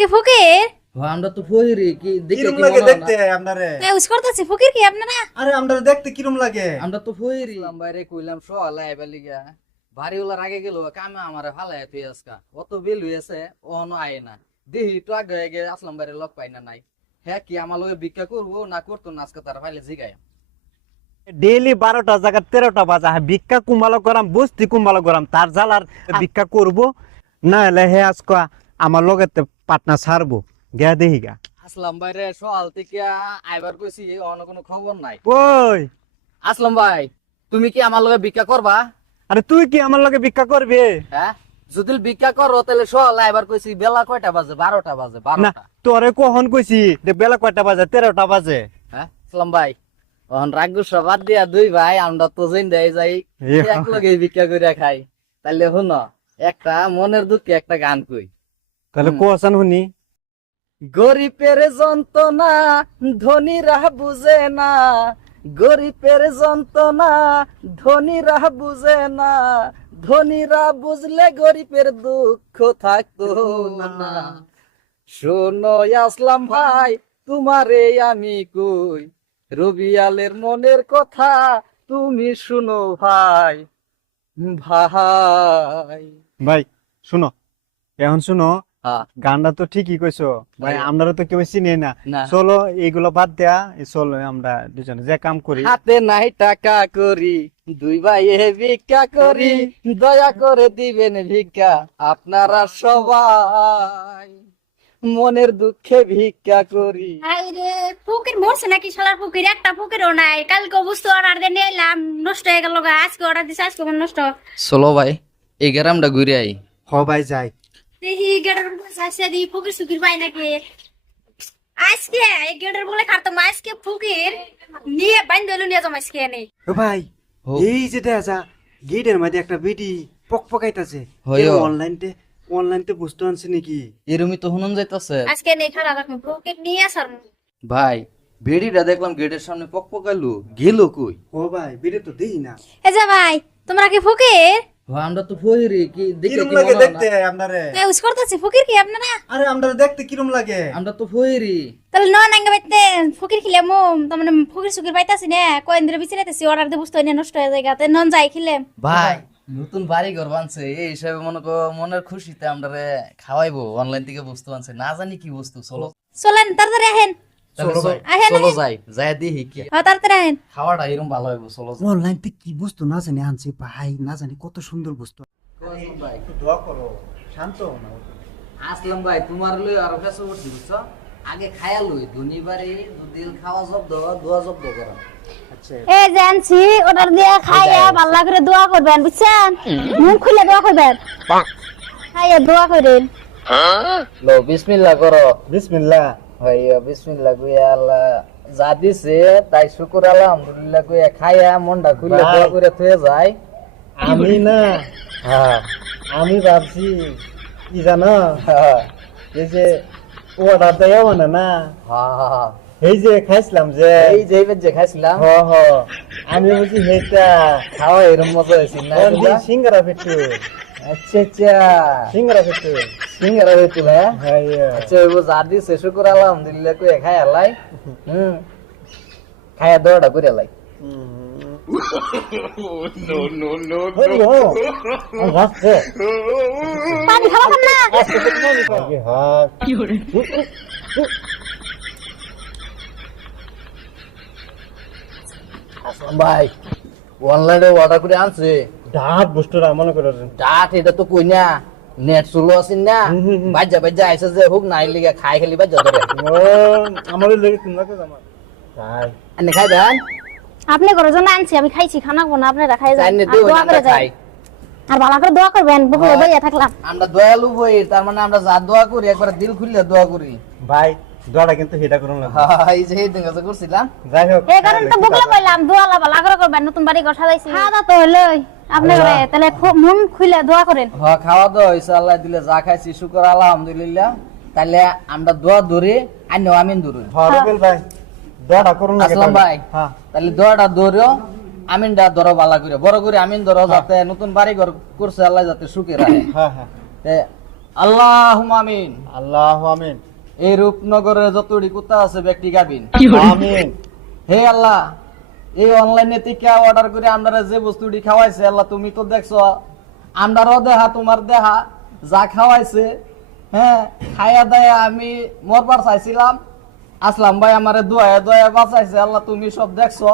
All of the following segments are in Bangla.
কি ফকির? আমরা তো ফকিরি কি দেখে কিরম কি লাগে মনে হয় দেখতে না? আপনারে? ইউজ করতেছি ফকির কি আপনারা? আরে আমরা দেখতে কিরম লাগে? আমরা তো ফকিরি বাইরে কইলাম সলা আইবা লিগা ভারী ওলার আগে গেল কামে আমারে ফালাই তুই আজকা অত বিল হইছে ওহনো আয় না দেহি তো আগে আগে আসলাম বাইরে লক পাই না নাই হ্যাঁ কি আমার লগে ভিক্ষা করবো না করতো না আজকে তার ফাইলে জিগায় ডেইলি 12টা জায়গা 13টা বাজা ভিক্ষা কুম্বালো করাম বস্তি কুম্বালো করাম তার জালার ভিক্ষা করব না হলে হে আজকে আমার লগে পাটনা ছাড়বো গিয়া দেহিগা আসলাম বাইরে সকাল থেকে আইবার কইছি অন্য কোনো খবর নাই ওই আসলাম ভাই তুমি কি আমার লগে ভিক্ষা করবা আরে তুই কি আমার লগে ভিক্ষা করবি হ্যাঁ যদি ভিক্ষা করো তাহলে সকাল আইবার কইছি বেলা কয়টা বাজে 12টা বাজে না 12টা তোরে কখন কইছি যে বেলা কয়টা বাজে 13টা বাজে হ্যাঁ আসলাম ভাই তখন রাগ গুসা বাদ দিয়া দুই ভাই আমরা তো জেন দেয় যাই এক লগে ভিক্ষা করে খাই তাহলে শুন একটা মনের দুঃখে একটা গান কই তাহলে কোসান শুনি গরিবের যন্ত্রণা ধনীরা বুঝে না গরিবের যন্ত্রণা ধনীরা বুঝে না ধনীরা বুঝলে গরিবের দুঃখ থাকতো না শোনো আসলাম ভাই তোমারে আমি কই রবিয়ালের মনের কথা তুমি শুনো ভাই ভাই ভাই শুনো এখন শুনো হ্যাঁ গানটা তো ঠিকই কইছো ভাই আমরা তো কেউ চিনি না না। চলো এইগুলো বাদ দেয়া চলো আমরা দুজনে যে কাম করি হাতে নাই টাকা করি দুই ভাইয়ে ভিক্ষা করি দয়া করে দিবেন ভিক্ষা আপনারা সবাই মনের দুঃখে ভিক্ষা করি আরে ফকির মরছে নাকি শালার ফকির? একটা ফকিরও নাই। কালকে বস্তু অর্ডার দিয়ে নিয়ে এলাম, নষ্ট হয়ে গেল গা। আজকে অর্ডার দিছে, আজকে আমার নষ্ট। চলো ভাই এই গ্রামটা ঘুরে আই হ ভাই যাই। দেখি গেটের আসছে দি ফকির সুকির পাই নাকি আজকে এই গেটের বলে খাটতাম। আজকে ফকির নিয়ে বাইন্ধ নিয়ে যাম আজকে নেই। ও ভাই হো। এই যে দেখা গেটের মধ্যে একটা বেটি পকপকাইতাছে হইও। অনলাইনতে বুঝতে আনছে নাকি? এরমি তো হুনুন যাইতাছে আজকে নেই খারাপ রাখবো ফকির নিয়ে আসার। ভাই বেড়িটা দেখলাম গেটের সামনে পকপকাইলো গেল কই ও ভাই বেটে তো দেই না। এ যা ভাই তোমরা কি ফকির? আমরা তো ফকিরি কি দেখে কিরম কি লাগে মনে হয় দেখতে না? আপনারে? ইউজ করতেছি ফকির কি আপনারা? আরে আমরা দেখতে কিরম লাগে? আমরা তো ফকিরি তাহলে ন নাঙ্গা বাইতে ফকির খিলে মো তার মানে ফকির সুকির পাইতাছি না কয়েন ধরে বিচারাইতেছি অর্ডার দিয়ে বুঝতে নষ্ট হয়ে যায় গাতে নন যাই খিলে। ভাই নতুন বাড়ি ঘর বানছে এই হিসাবে মনে করো মনের খুশিতে আমরা খাওয়াইবো অনলাইন থেকে বস্তু আনছে না জানি কি বস্তু চলো চলেন তাড়াতাড়ি আহেন। তাহলে চলো ভাই। আহেন চলো আহেন। যাই যাই দেখি কি হ্যাঁ তাড়াতাড়ি আহেন। খাওয়াটা এরকম ভালো হইব চলো যাই। অনলাইনতে কি বস্তু না জানি আনছে ভাই, না জানি কত সুন্দর বস্তু। ভাই একটু দোয়া করো, শান্ত হও না। আসলাম ভাই তোমার লই আরো কাছে উঠছি বুঝছো আগে খায়া লই ধনী বাড়ি দুদিন খাওয়া জব্দ দোয়া জব্দ করা আচ্ছা এই জানছি অর্ডার দিয়ে খাইয়া ভালো করে দোয়া করবেন বুঝছেন? মুখ খুলে দোয়া করবেন, খাইয়া দোয়া করেন। লো বিসমিল্লাহ করো বিসমিল্লাহ। ভাই বিসমিল্লাহ কইয়া আল্লাহ যা দিছে তাই শুকর আলহামদুলিল্লাহ কইয়া খাইয়া মনটা খুলে ভাই। দোয়া করে থয়ে যায় আমি না, হ্যাঁ আমি ভাবছি কি জানো, হ্যাঁ এই যে অর্ডার দেয় মানে না, হ্যাঁ এই যে খাইছিলাম যে এই যে এবার যে খাইছিলাম হ হ, আমি বুঝি হেটা খাওয়া এরকম মজা হয়েছিল না সিঙ্গারা পেটু, আচ্ছা আচ্ছা সিঙ্গারা পেটু। সিঙ্গারা হয়েছিল হ্যাঁ হ্যাঁ আচ্ছা ওই যা দিছে শুকর আলহামদুলিল্লাহ কইয়া খাই আলাই খাইয়া দোয়াটা করে আলাই পানি খাওয়াবেন না? ভাই অনলাইনে অর্ডার করে আনছে ডাব বস্তুটা মনে করে ডাট এটা তো কই না নেট চলো আছেন না বাজ্জা বাজ্জা আইসা যে হুক নাই লিগা খাই খালি বাজ্জা ধরে আমাদের লেগে তোমরা তো জামা তাই আনে খাই দেন আপনি ঘরের জন্য আনছি, আমি খাইছি, খানা কোন আপনারা খাই যান চাইনে আর দিও দোয়া আমরা করে যাই। খাই আর ভালো করে দোয়া করবেন, বুকুরে হ্যাঁ। বইয়া থাকলাম। আমরা দয়ালু বই তার মানে আমরা যা দোয়া করি একবার দিল খুললে দোয়া করি ভাই দোয়াটা কিন্তু হেটা করুন না। এই যে এই দিন কাছে করছিলাম যাই হোক এই কারণে তো বুকলে কইলাম দোয়ালা ভালো করে করবেন, নতুন বাড়ি ঘর সাজাইছি। খাওয়া দাওয়া তো হলোই আপনার ঘরে, তাহলে খুব মন খুলে দোয়া করেন। হ্যাঁ খাওয়া দাওয়া হয়েছে আল্লাহ দিলে যা খাইছি শুকর আলহামদুলিল্লাহ তাহলে আমরা দোয়া ধরি আইন আমিন ধরি হরবেল ভাই দোয়াটা করুন না। আসলাম ভাই হ্যাঁ তাহলে দোয়াটা ধরো আমিনটা ধরো বালা করে বড় করে আমিন ধরো যাতে নতুন বাড়ি ঘর করছে আল্লাহ যাতে সুখে রাখে হ্যাঁ হ্যাঁ তে আল্লাহুম্মা আমিন। আল্লাহ আমিন। এই রূপনগরের যতটি কুত্তা আছে ব্যক্তি গাবিন। আমিন। হে আল্লাহ, এই অনলাইনে থেকে অর্ডার করে আমরা যে বস্তুটি খাওয়াইছে আল্লাহ তুমি তো দেখছো, আমরাও দেহা তোমার দেহা যা খাওয়াইছে, হ্যাঁ খাইয়া দেয়া আমি মরবার চাইছিলাম, আসলাম ভাই আমারে দোয়া দোয়া বাঁচাইছে আল্লাহ তুমি সব দেখছো।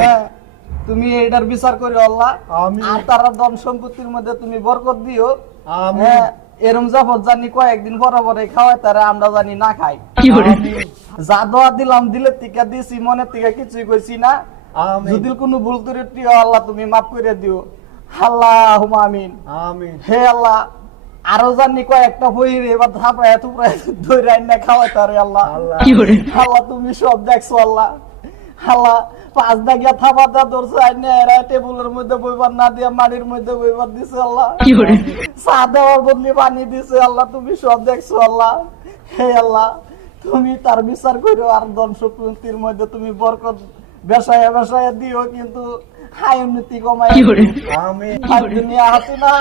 হ্যাঁ তুমি এটার বিচার করে আল্লাহ, আমিন। আর তার ধন সম্পত্তির মধ্যে তুমি বরকত দিও। আমিন। হ্যাঁ এরম জাফর জানি কয়েকদিন পরে খাওয়াই তারা আমরা জানি না খাই। যা দোয়া দিলাম দিলের টিকা দিছি, মনের টিকা কিছুই কইছি না। আমিন। যদি কোনো ভুল ত্রুটি হয় আল্লাহ তুমি মাফ করে দিও। আল্লাহুম্মা আমিন। আমিন। হে আল্লাহ, আরো জানি কয়েকটা বইরে এবার ধাপায় থুপড়ায় ধরে আইনা খাওয়াই তারে আল্লাহ। আল্লাহ তুমি সব দেখছো আল্লাহ। আল্লাহ 5 দাগিয়া থাপাটা ধরছে আইনা এরা টেবিলের মধ্যে বইবার না দিয়া মাটির মধ্যে বইবার দিছে আল্লাহ। চা দেওয়ার বদলে পানি দিছে আল্লাহ তুমি সব দেখছো আল্লাহ। হে আল্লাহ তুমি তার বিচার করো, আর ধন সম্পত্তির মধ্যে তুমি বরকত বেসায় বেসায় দিও, কিন্তু হাই উন্নতি কমাই। আমিন। আর দুনিয়া হাসি না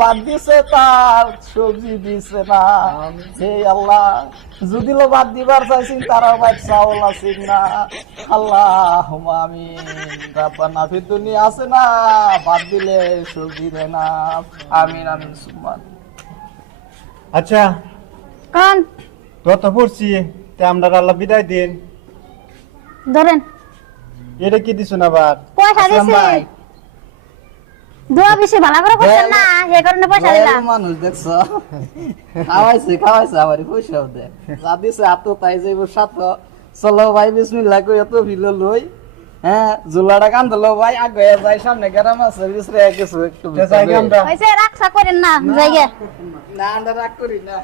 বাদ দিছে তার সবজি দিছে না। হে আল্লাহ যদি লো বাদ দিবার চাইছিন তারা বাদ চাউল আছেন না। আল্লাহুম্মা আমিন। রাব্বানা ফিদ দুনিয়া আছে না বাদ দিলে সবজি দেয় না। আমিন আমিন সুম্মা। আচ্ছা কোন কত পড়ছি তে আমরা আল্লাহ বিদায় দিন। ধরেন এটা কি দিছ না বার? পয়সা আসলাম দিছি, ভাই। দোয়া বেশি ভালো করে করছেন না, এই কারণে পয়সা দিলাম। দয়ালু মানুষ দেখছো, খাওয়াইছে আমার পয়সাও দে যা দিছে এত তাই যাইব সাত। চলো ভাই বিসমিল্লাহ কই এত ভিলো লই। হ্যাঁ জুলাটা কান্দলো ভাই, আগে যাই সামনে গ্রাম আছে বিসরে কিছু একটু তে যাই গে আমরা। হইছে রাখসা করেন না জায়গা। না আমরা রাগ করি না,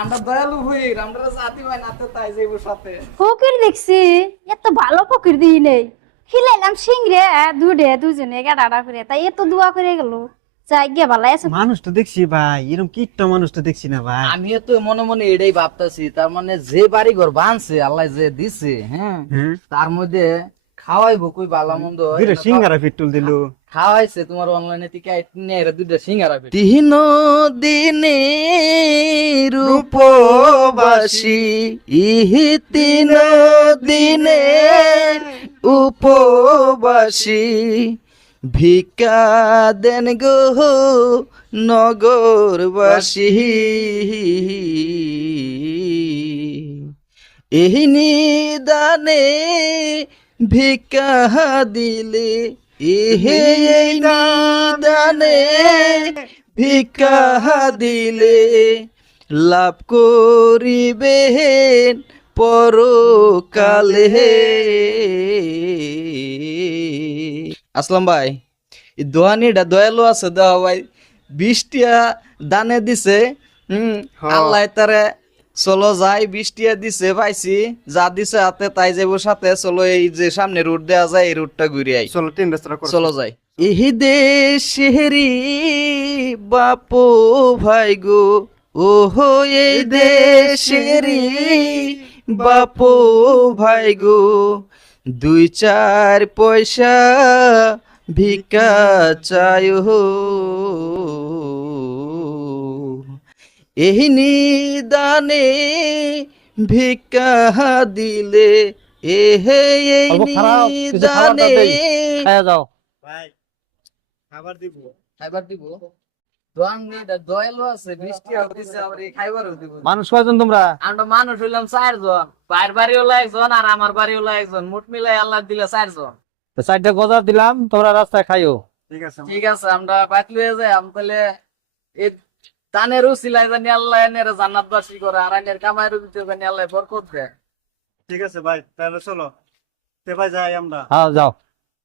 আমরা দয়ালু হই, আমরা জাতি ভাই না তো তাই যাইব সাথে। ফকির দেখছি, এত ভালো ফকির দিই নেই। খিলাইলাম সিংরে দুজনে গাডাডা করে, তাই এত দোয়া করে গেল। যাই গে ভালো আছে। মানুষ তো দেখছি ভাই, এরকম কিটটা মানুষ তো দেখছি না ভাই। আমিও তো মনে মনে এটাই ভাবতাছি, তার মানে যে বাড়ি ঘর বানছে আল্লাহ যে দিছে, হ্যাঁ হ্যাঁ তার মধ্যে খাওয়াইবো কই ভালো মন্দ দুইটা সিঙ্গারা ফিটুল দিল। খাওয়াইছে তোমার অনলাইনে থেকে এরা দুইটা সিঙ্গারা পেট। তিন দিনে রূপবাসী ইহি তিন দিনে উপবাসী ভিক্ষা দেন গো নগরবাসী। এই নিদানে ভিক্ষা দিলে এহে এই নিদানে ভিক্ষা দিলে লাভ করিবেন পরকালে। আসলাম ভাই এই দোয়ানিটা দয়ালু আছে দেওয়া ভাই, 20 টিয়া দানে দিছে। আল্লাহ তারে চলো যাই 20 টিয়া দিছে পাইছি, যা দিছে হাতে তাই যাইব সাথে। চলো এই যে সামনে রুট দেওয়া যায় এই রুটটা ঘুরে আই। চলো 3 রাস্তা করো। চলো যাই। এই দেশেরি বাপো ভাই গো, ওহো এই দেশেরি বাপো ভাই গো, 2-4 পয়সা ভিক্ষা চাই হো। এই নিদানে ভিক্ষা দিলে এহে এই নিদানে। যাও ভাই খাবার দিব। খাইবার দিব দোয়ান নিটা দয়ালু আছে, 20 টিয়া দিছে আবার এই খাইবারও দিব। মানুষ কয়জন তোমরা? আমরা মানুষ হইলাম 4 জন, বাইর বাড়ি হলো 1 জন আর আমার বাড়ি হলো 1 জন, মোট মিলাই আল্লাহ দিলে 4 জন। তো 4টা গজা দিলাম, তোমরা রাস্তায় খাইও। ঠিক আছে। ঠিক আছে আমরা পাতলু হয়ে যাই। আমি তাহলে এই দানের উসিলায় জানি আল্লাহ এনের জান্নাতবাসী করে, আর এনের কামাইয়ের ভিতরে জানি আল্লাহ বরকত দেয়। ঠিক আছে ভাই, তাহলে চলো তে ভাই যাই আমরা। হ্যাঁ যাও।